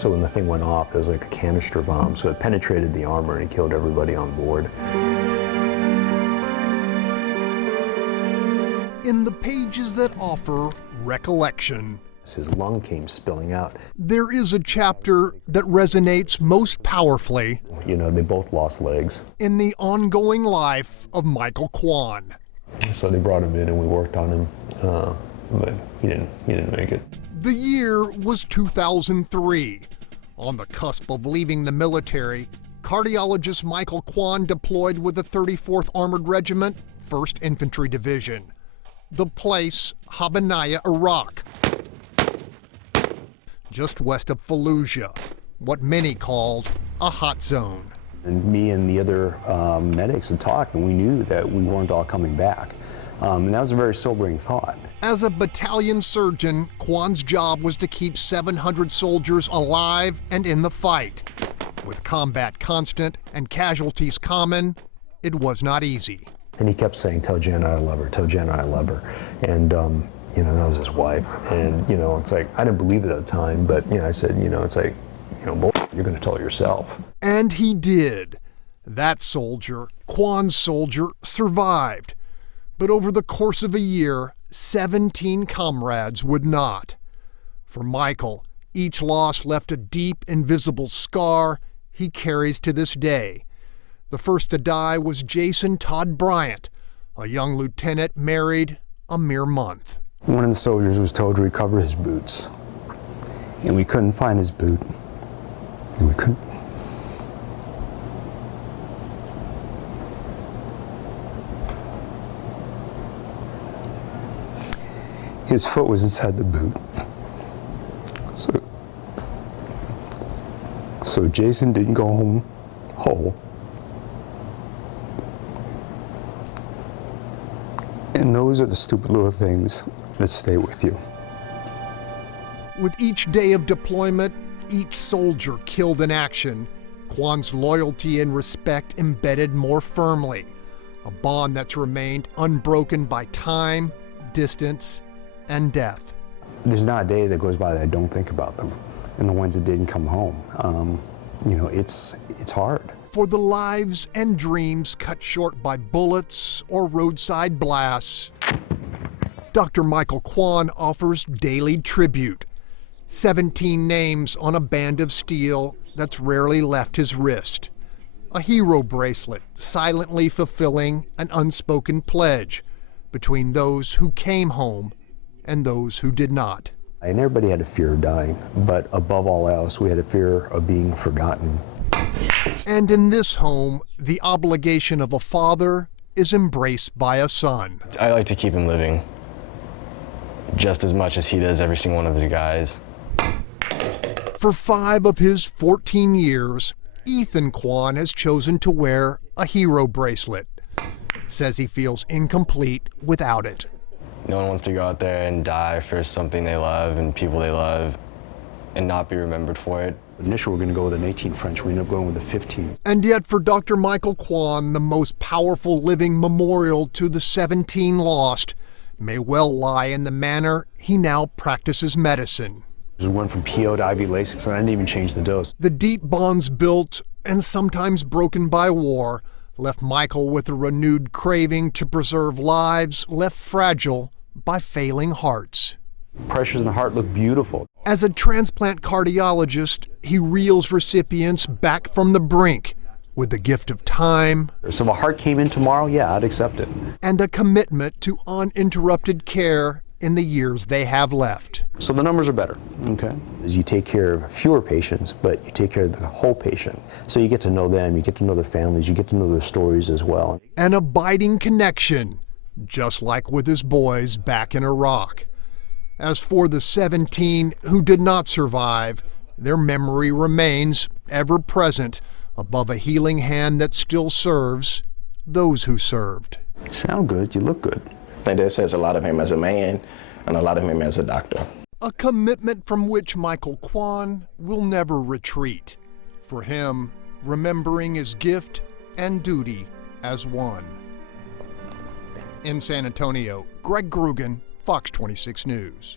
So when the thing went off, it was like a canister bomb, so it penetrated the armor and it killed everybody on board. In the pages that offer recollection, His lung came spilling out. there is a chapter that resonates most powerfully You know, they both lost legs. in the ongoing life of Michael Kwan. So they brought him in and we worked on him, but he didn't make it. The year was 2003. On the cusp of leaving the military, cardiologist Michael Kwan deployed with the 34th Armored Regiment, 1st Infantry Division. The place, Habanaya, Iraq, just west of Fallujah, what many called a hot zone. And me and the other medics had talked, and we knew that we weren't all coming back. And that was a very sobering thought. As a battalion surgeon, Kwan's job was to keep 700 soldiers alive and in the fight. With combat constant and casualties common, it was not easy. And he kept saying, "Tell Jen I love her, tell Jen I love her." And, you know, that was his wife. And, you know, it's like, I didn't believe it at the time, but, you know, I said, you know, it's like, you know, boy, you're going to tell yourself. And he did. That soldier, Kwan's soldier, survived. But over the course of a year, 17 comrades would not. For Michael, each loss left a deep, invisible scar he carries to this day. The first to die was Jason Todd Bryant, a young lieutenant married a mere month. One of the soldiers was told to recover his boots, and we couldn't find his boot. And we couldn't. His foot was inside the boot. So Jason didn't go home whole. And those are the stupid little things that stay with you. With each day of deployment, each soldier killed in action, Kwan's loyalty and respect embedded more firmly, a bond that's remained unbroken by time, distance, and death. There's not a day that goes by that I don't think about them, and the ones that didn't come home. You know, it's hard. For the lives and dreams cut short by bullets or roadside blasts, Dr. Michael Kwan offers daily tribute. 17 names on a band of steel that's rarely left his wrist. A hero bracelet silently fulfilling an unspoken pledge between those who came home and those who did not. And everybody had a fear of dying, but above all else, we had a fear of being forgotten. And in this home, the obligation of a father is embraced by a son. I like to keep him living just as much as he does every single one of his guys. For 5 of his 14 years, Ethan Kwan has chosen to wear a hero bracelet. Says he feels incomplete without it. No one wants to go out there and die for something they love and people they love and not be remembered for it. Initially, we were going to go with an 18 French. We ended up going with a 15. And yet for Dr. Michael Kwan, the most powerful living memorial to the 17 lost may well lie in the manner he now practices medicine. We went from PO to IV Lasix, and I didn't even change the dose. The deep bonds built and sometimes broken by war left Michael with a renewed craving to preserve lives left fragile by failing hearts. Pressures in the heart look beautiful. As a transplant cardiologist, he reels recipients back from the brink with the gift of time. So if a heart came in tomorrow, yeah, I'd accept it. And a commitment to uninterrupted care in the years they have left. So the numbers are better, okay? As you take care of fewer patients, but you take care of the whole patient. So you get to know them, you get to know their families, you get to know their stories as well. An abiding connection, just like with his boys back in Iraq. As for the 17 who did not survive, their memory remains ever present above a healing hand that still serves those who served. You sound good, you look good. I think that says a lot of him as a man and a lot of him as a doctor. A commitment from which Michael Kwan will never retreat. For him, remembering his gift and duty as one. In San Antonio, Greg Groogan, Fox 26 News.